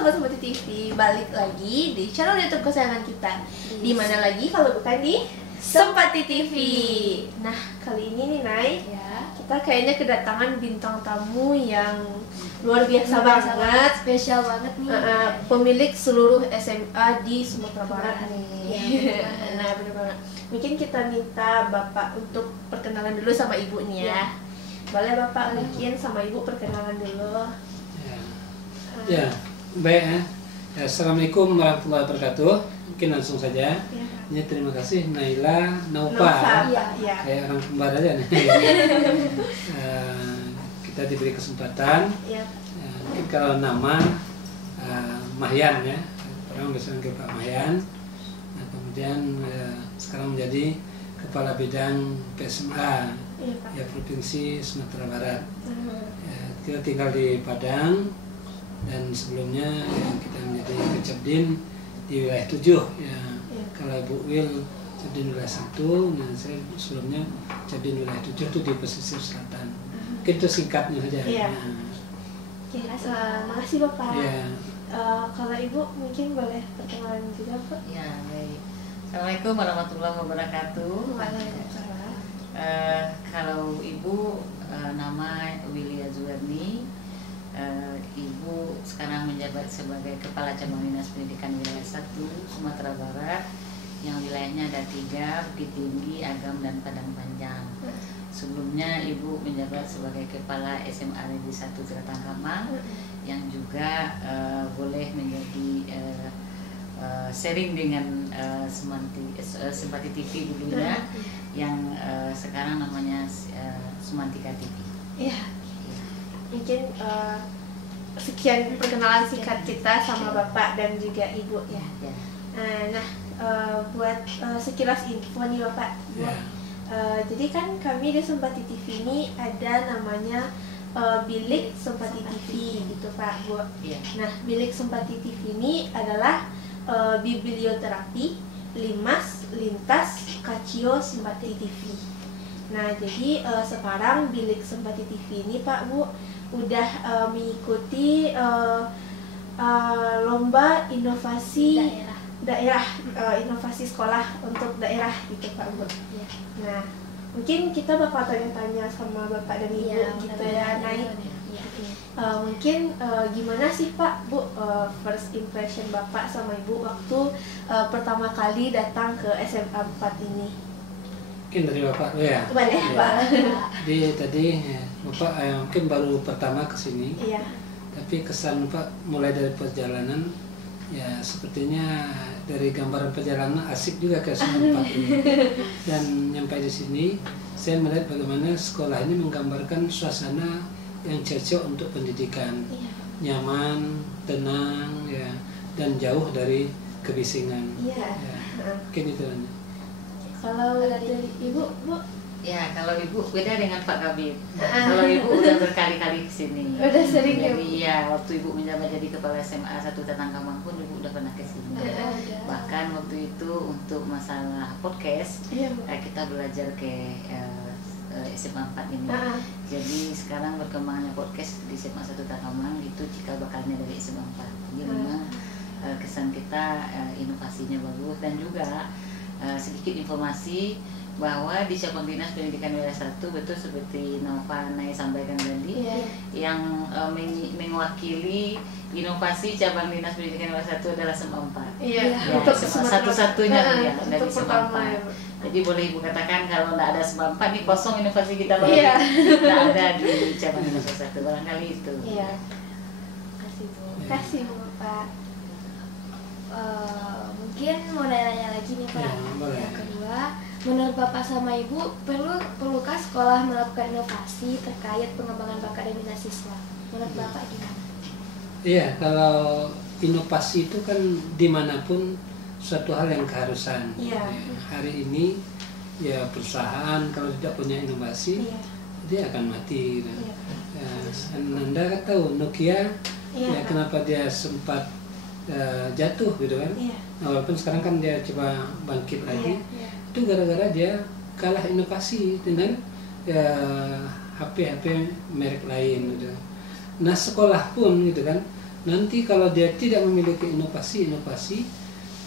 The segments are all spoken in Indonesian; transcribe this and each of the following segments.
Sobat-Sobat TV, balik lagi di channel YouTube kesayangan kita. Di mana lagi kalau bukan di Sempati TV. Nah, kali ini nih Nay, kita kayaknya kedatangan bintang tamu yang luar biasa banget, spesial banget nih. Pemilik seluruh SMA di Sumatera Barat nih. Iya, Nah, bener banget. Mungkin kita minta Bapak untuk perkenalan dulu sama Ibu nih ya. Boleh Bapak mungkin sama Ibu perkenalan dulu. Ya, baik ya. Assalamualaikum warahmatullahi wabarakatuh. Mungkin langsung saja. Ya, terima kasih Naila Naufa. Ya. Kayak orang kembar aja nih. Kita diberi kesempatan. Mungkin kalau nama Mahyan ya. Orang biasanya panggil Pak Mahyan. Nah, kemudian sekarang menjadi Kepala Bidang PSMA ya Provinsi Sumatera Barat. Kita tinggal di Padang. Dan sebelumnya kita menjadi Kecapdin di wilayah 7 ya. Kalau Bu Wil Kecapdin wilayah 1, nah saya sebelumnya Kecapdin wilayah 7 itu di pesisir selatan. Mungkin itu singkatnya saja. Makasih Bapak. Kalau Ibu mungkin boleh perkenalan juga Pak. Ya, baik. Assalamualaikum warahmatullahi wabarakatuh. Waalaikumsalam. Kalau Ibu nama Wilia Zuwerni. Ibu sekarang menjabat sebagai Kepala Cabang Dinas Pendidikan Wilayah 1 Sumatera Barat, yang wilayahnya ada 3, Bukit Tinggi, Agam, dan Padang Panjang. Sebelumnya Ibu menjabat sebagai Kepala SMA Negeri 1 Geratangkamang, yang juga boleh menjadi sharing dengan Sempati TV dulunya, yang sekarang namanya Semantika TV. Mungkin sekian perkenalan singkat kita sama Bapak dan juga Ibu ya. Nah, buat sekilas info nih Bapak, jadi kan kami di Sempati TV ini ada namanya Bilik Sempati TV gitu Pak Bu. Nah, Bilik Sempati TV ini adalah biblioterapi, limas, lintas, kacio Sempati TV. Nah, jadi sekarang Bilik Sempati TV ini Pak Bu udah mengikuti lomba inovasi daerah inovasi sekolah untuk daerah gitu Pak Bu. Nah, mungkin kita bakal tanya-tanya sama Bapak dan Ibu gitu ya, Naik. Mungkin gimana sih Pak Bu first impression Bapak sama Ibu waktu pertama kali datang ke SMA 4 ini? Mungkin dari Bapak ya. Boleh Pak. Jadi tadi Bapak mungkin baru pertama ke sini. Tapi kesan Bapak mulai dari perjalanan ya sepertinya dari gambaran perjalanan asik juga ke SMA 4 ini. Dan nyampe di sini saya melihat bagaimana sekolah ini menggambarkan suasana yang cocok untuk pendidikan. Nyaman, tenang ya, dan jauh dari kebisingan. Mungkin itu. Kalau dari Ibu, Bu? Ya, kalau Ibu beda dengan Pak Kabid. Kalau Ibu udah berkali-kali kesini. Udah sering ya? Jadi ya, waktu Ibu menjabat jadi Kepala SMA 1 Geratangkamang pun Ibu udah pernah kesini. Bahkan waktu itu untuk masalah podcast, kita belajar ke SMA 4 ini. Jadi sekarang berkembangnya podcast di SMA 1 Geratangkamang itu cikal bakalnya dari SMA 4. Jadi memang kesan kita inovasinya bagus, dan juga sedikit informasi bahwa di Cabang Dinas Pendidikan Wilayah 1 betul seperti Nova Nay sampaikan tadi, yang mewakili inovasi Cabang Dinas Pendidikan Wilayah 1 adalah SMA 4. Untuk satu-satunya dari SMA 4. Ya, jadi boleh Ibu katakan kalau tidak ada SMA 4 ini kosong inovasi kita baru. Tidak ada di Cabang Dinas Wilayah 1, barangkali itu. Kasih Bu. Kasih Bu Pak. Mungkin mau nanya lagi nih Pak. Yang kedua, menurut Bapak sama Ibu perlukah sekolah melakukan inovasi terkait pengembangan bakat dan minat siswa? Menurut Bapak gimana? Iya, kalau inovasi itu kan dimanapun suatu hal yang keharusan. Hari ini ya perusahaan kalau tidak punya inovasi dia akan mati. Anda kan tahu Nokia ya kenapa dia sempat jatuh gitu kan. Nah, walaupun sekarang kan dia coba bangkit lagi, itu gara-gara dia kalah inovasi dengan HP merek lain gitu. Nah, sekolah pun gitu kan nanti kalau dia tidak memiliki inovasi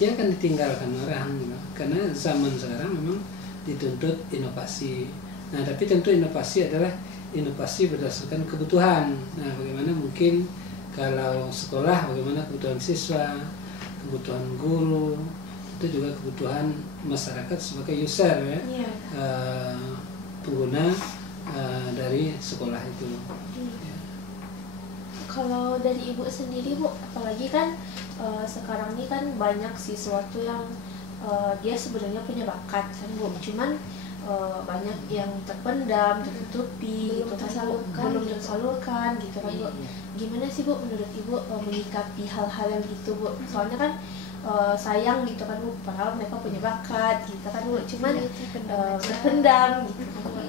dia akan ditinggalkan orang gitu. Karena zaman sekarang memang dituntut inovasi. Nah, tapi tentu inovasi adalah inovasi berdasarkan kebutuhan. Nah, bagaimana mungkin kalau sekolah, bagaimana kebutuhan siswa, kebutuhan guru, itu juga kebutuhan masyarakat sebagai user ya, pengguna dari sekolah itu. Kalau dari ibu sendiri Bu, apalagi kan sekarang ini kan banyak siswa tuh yang dia sebenarnya punya bakat kan Bu, cuman banyak yang terpendam, tertutupi, belum tersalurkan gitu kan Bu. Gimana sih Bu menurut ibu menyikapi hal-hal yang gitu Bu? Soalnya kan sayang gitu kan Bu, padahal mereka punya bakat gitu kan Bu, cuman terpendam gitu kan Bu.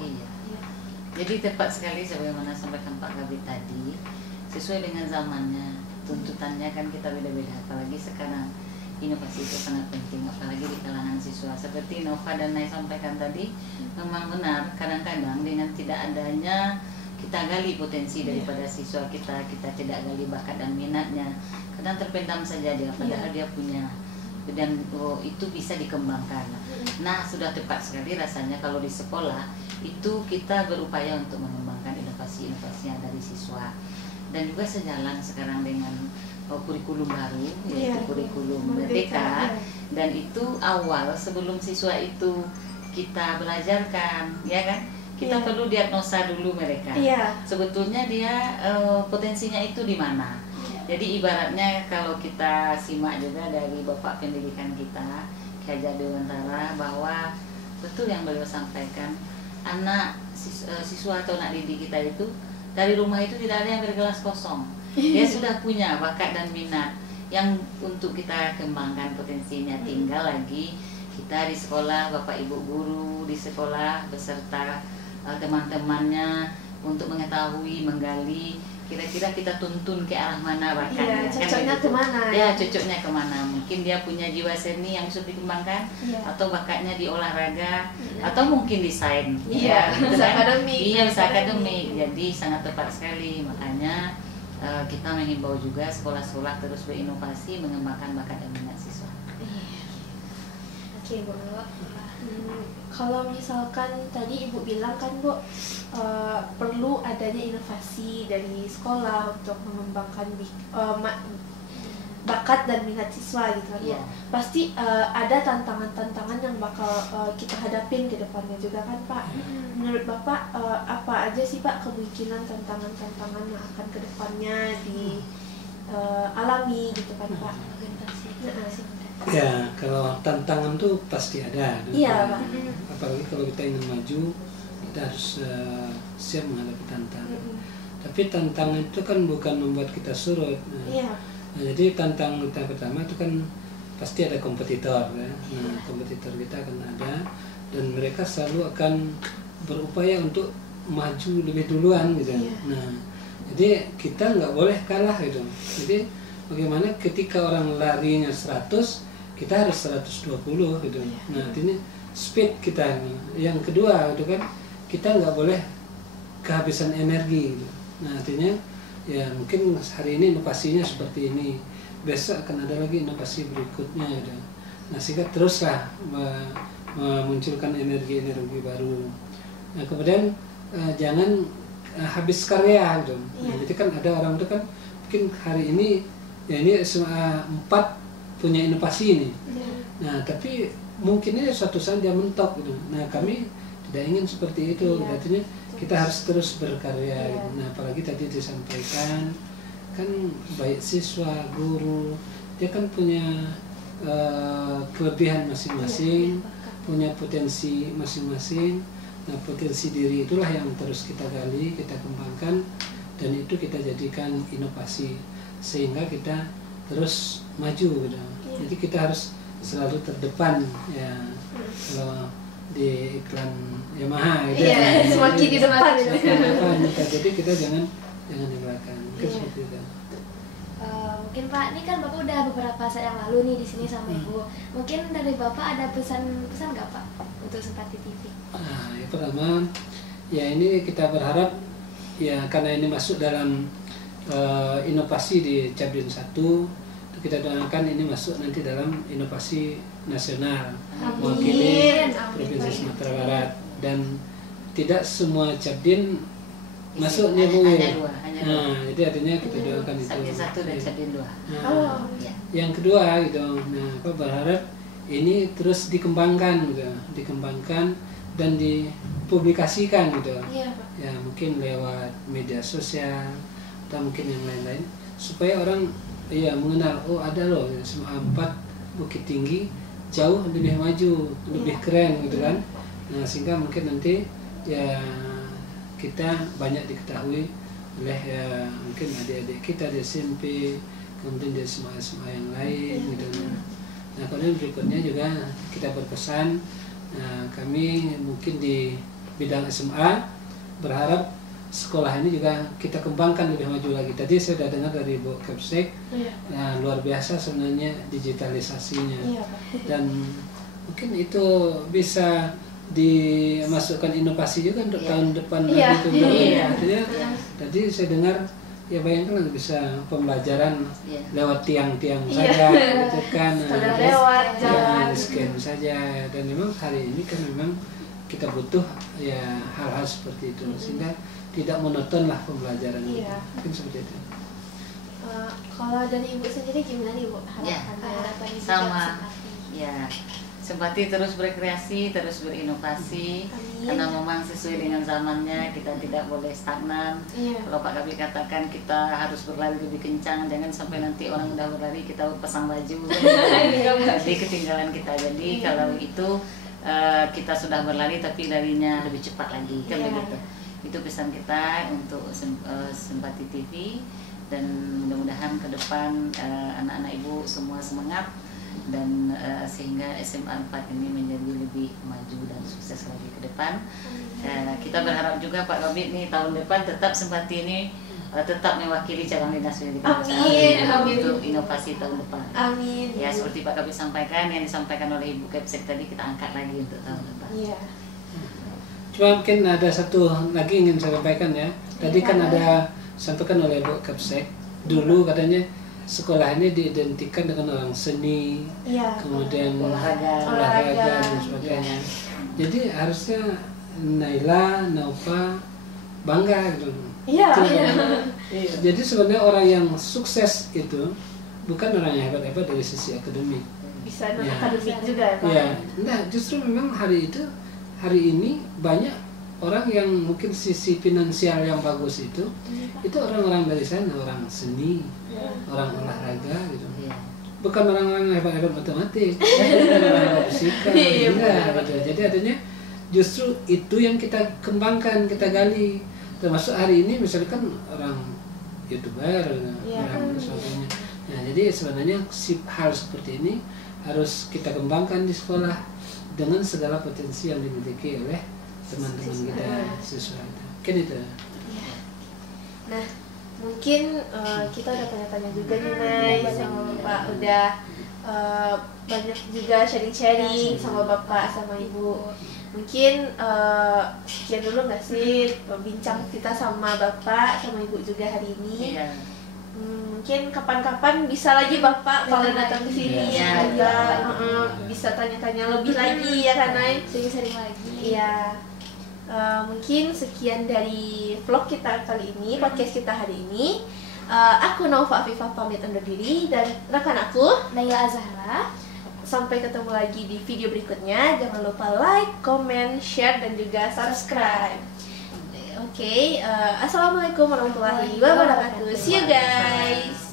Jadi tepat sekali sebagaimana sampaikan Pak Gabi tadi, sesuai dengan zamannya, tuntutannya kan kita beda-beda, apalagi sekarang inovasi itu sangat penting, apalagi di kalangan siswa. Seperti Nova dan Nay sampaikan tadi, memang benar, kadang-kadang dengan tidak adanya kita gali potensi daripada siswa kita tidak gali bakat dan minatnya, kadang terpendam saja dia, padahal dia punya, dan itu bisa dikembangkan. Nah, sudah tepat sekali rasanya kalau di sekolah itu kita berupaya untuk mengembangkan inovasi-inovasi yang dari siswa. Dan juga sejalan sekarang dengan kurikulum baru, yaitu kurikulum Merdeka. Dan itu awal sebelum siswa itu kita belajarkan, ya kan? Kita perlu diagnosa dulu mereka. Sebetulnya dia potensinya itu di mana. Jadi ibaratnya kalau kita simak juga dari Bapak Pendidikan kita, Ki Hajar Dewantara, bahwa betul yang beliau sampaikan, anak siswa atau anak didik kita itu dari rumah itu tidak ada yang bergelas kosong. Dia sudah punya bakat dan minat yang untuk kita kembangkan potensinya. Tinggal lagi kita di sekolah, Bapak Ibu guru di sekolah beserta teman-temannya untuk mengetahui, menggali, kira-kira kita tuntun ke arah mana bakatnya. Cocoknya kemana? Ya, cocoknya kemana. Mungkin dia punya jiwa seni yang sudah dikembangkan, atau bakatnya di olahraga, atau mungkin desain. Bisa akademik. Bisa akademik. Jadi sangat tepat sekali. Makanya kita mengimbau juga sekolah-sekolah terus berinovasi, mengembangkan bakat dan minat siswa. Oke Bu. Kalau misalkan tadi Ibu bilang kan Bu, perlu adanya inovasi dari sekolah untuk mengembangkan bakat dan minat siswa gitu kan Bu. Pasti ada tantangan-tantangan yang bakal kita hadapin ke depannya juga kan Pak. Menurut Bapak apa aja sih Pak kemungkinan tantangan-tantangan yang akan ke depannya di alami gitu kan Pak? Ya, kalau tantangan tuh pasti ada. Pak. Apalagi kalau kita ingin maju, kita harus siap menghadapi tantangan. Tapi tantangan itu kan bukan membuat kita surut. Nah, jadi tantangan kita pertama itu kan pasti ada kompetitor ya. Nah, kompetitor kita akan ada dan mereka selalu akan berupaya untuk maju lebih duluan gitu. Nah, jadi kita nggak boleh kalah gitu. Jadi bagaimana ketika orang larinya 100, kita harus 120 gitu. Nah, artinya speed kita. Yang kedua itu kan kita nggak boleh kehabisan energi gitu. Nah, artinya ya mungkin hari ini inovasinya seperti ini, besok akan ada lagi inovasi berikutnya gitu. Nah, sehingga teruslah memunculkan energi-energi baru. Nah, kemudian jangan habis karya gitu. Nah, jadi kan ada orang itu kan mungkin hari ini ya ini 4 punya inovasi ini. Nah, tapi mungkinnya suatu saat dia mentok gitu. Nah, kami tidak ingin seperti itu. Artinya kita harus terus berkarya gitu. Nah, apalagi tadi disampaikan kan baik siswa, guru, dia kan punya kelebihan masing-masing, punya potensi masing-masing. Nah, potensi diri itulah yang terus kita gali, kita kembangkan, dan itu kita jadikan inovasi sehingga kita terus maju gitu. Jadi kita harus selalu terdepan ya. Kalau di iklan Yamaha gitu. Semakin di depan gitu. Jadi kita jangan di belakang. Seperti itu. Mungkin Pak, ini kan Bapak udah beberapa saat yang lalu nih di sini sama Ibu. Mungkin dari Bapak ada pesan nggak Pak untuk Simpati TV? Nah, yang pertama ya ini kita berharap ya karena ini masuk dalam inovasi di Cabdin 1. Kita doakan ini masuk nanti dalam inovasi nasional mewakili Provinsi Sumatera Barat, dan tidak semua Cabdin masuknya Bu. Nah, jadi artinya kita doakan itu. Cabdin 1 dan Cabdin 2. Nah, yang kedua gitu. Nah, Pak berharap ini terus dikembangkan gitu, dikembangkan dan dipublikasikan gitu. Ya, mungkin lewat media sosial atau mungkin yang lain-lain, supaya orang mengenal, oh ada loh SMA 4 Bukit Tinggi jauh lebih maju, lebih keren gitu kan. Nah, sehingga mungkin nanti ya kita banyak diketahui oleh mungkin adik-adik kita di SMP, kemudian di SMA yang lain gitu. Nah, kemudian berikutnya juga kita berpesan, kami mungkin di bidang SMA berharap sekolah ini juga kita kembangkan lebih maju lagi. Tadi saya sudah dengar dari Bu Kepsek, luar biasa sebenarnya digitalisasinya, dan mungkin itu bisa dimasukkan inovasi juga untuk tahun depan lagi. Artinya tadi saya dengar, ya bayangkan bisa pembelajaran lewat tiang-tiang saja, gitu kan, lewat jalan, scan saja. Dan memang hari ini kan memang kita butuh ya hal-hal seperti itu, sehingga tidak monoton lah pembelajaran. Mungkin seperti itu. Kalau dari Ibu sendiri gimana nih Bu? Harapan sama ya, Sempati terus berkreasi, terus berinovasi. Karena memang sesuai dengan zamannya, kita tidak boleh stagnan. Kalau Pak Kabit katakan kita harus berlari lebih kencang, jangan sampai nanti orang udah berlari kita pasang baju jadi ketinggalan kita. Jadi kalau itu kita sudah berlari tapi larinya lebih cepat lagi, kan begitu. Itu pesan kita untuk Sempati TV, dan mudah-mudahan ke depan anak-anak Ibu semua semangat, dan sehingga SMA 4 ini menjadi lebih maju dan sukses lagi ke depan. Kita berharap juga Pak Kabit nih tahun depan tetap Sempati ini tetap mewakili cabang dinas pendidikan untuk inovasi tahun depan. Amin. Ya, seperti Pak Kabit sampaikan, yang disampaikan oleh Ibu Kepsek tadi kita angkat lagi untuk tahun depan. Cuma mungkin ada satu lagi ingin saya sampaikan ya. Tadi kan ada sampaikan oleh Bu Kepsek, dulu katanya sekolah ini diidentikan dengan orang seni, kemudian olahraga dan sebagainya. Jadi harusnya Naila, Naufa bangga gitu. Jadi sebenarnya orang yang sukses itu bukan orang yang hebat-hebat dari sisi akademik. Bisa akademik juga ya Pak? Nah justru memang hari ini banyak orang yang mungkin sisi finansial yang bagus itu orang-orang dari sana, orang seni, orang olahraga gitu. Bukan orang-orang yang hebat-hebat matematik, orang fisika, gitu. Jadi adanya justru itu yang kita kembangkan, kita gali. Termasuk hari ini misalkan orang YouTuber, orang sebagainya. Nah, jadi sebenarnya hal seperti ini harus kita kembangkan di sekolah dengan segala potensi yang dimiliki oleh teman-teman kita, siswa kita. Mungkin itu. Nah, mungkin kita udah tanya-tanya juga nih Nay sama Bapak, udah banyak juga sharing-sharing sama Bapak sama Ibu. Mungkin sekian dulu nggak sih bincang kita sama Bapak sama Ibu juga hari ini. Mungkin kapan-kapan bisa lagi Bapak kalau datang ke sini bisa tanya-tanya lebih lagi ya kan Nay? Sering-sering lagi. Iya. Mungkin sekian dari vlog kita kali ini, podcast kita hari ini. Aku Naufa Afifah pamit undur diri, dan rekan aku Naila Azahra. Sampai ketemu lagi di video berikutnya. Jangan lupa like, comment, share, dan juga subscribe. Oke, Assalamualaikum warahmatullahi wabarakatuh. See you guys.